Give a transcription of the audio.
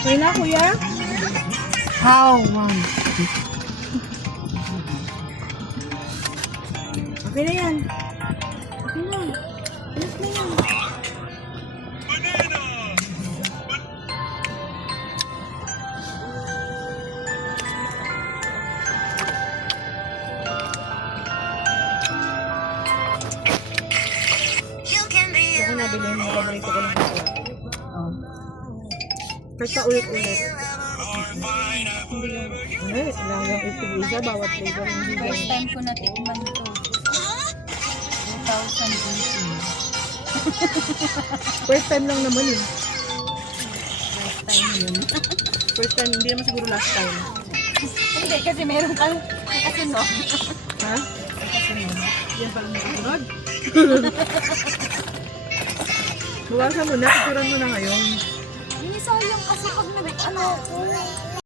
Okay na, kuya? How, ma'am? Okay na yan. Okay na. Alas na yan. Ako nabili yung mga paborito ko ng masarap. Oh. Kahit pa ulit-ulit. Hindi, lang ipig-isa, bawat flavor hindi First yan. time ko natikman to. 2018. First time lang naman yun. First time yun. First time, hindi naman siguro last time. Hindi, kasi meron kang kasunod. Ha? Kasunod. Yan pala nakasunod. Buwasan mo na, picturean mo na ngayon. Hindi sayang kasi pag ano ko.